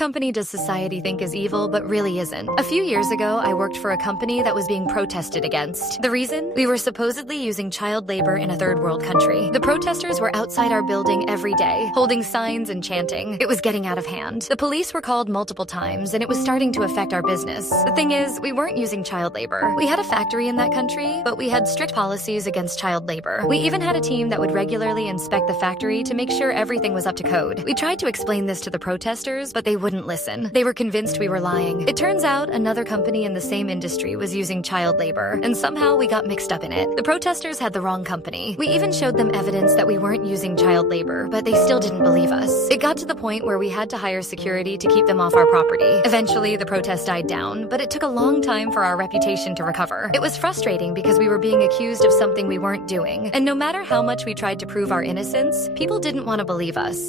company does society think is evil but really isn't? A few years ago, I worked for a company that was being protested against. The reason? We were supposedly using child labor in a third world country. The protesters were outside our building every day, holding signs and chanting. It was getting out of hand. The police were called multiple times, and it was starting to affect our business. The thing is, we weren't using child labor. We had a factory in that country, but we had strict policies against child labor. We even had a team that would regularly inspect the factory to make sure everything was up to code. We tried to explain this to the protesters, but they wouldn't listen. They were convinced we were lying. It turns out another company in the same industry was using child labor, and somehow we got mixed up in it. The protesters had the wrong company. We even showed them evidence that we weren't using child labor, but they still didn't believe us. It got to the point where we had to hire security to keep them off our property. Eventually, the protest died down, but it took a long time for our reputation to recover. It was frustrating because we were being accused of something we weren't doing, and no matter how much we tried to prove our innocence, people didn't want to believe us.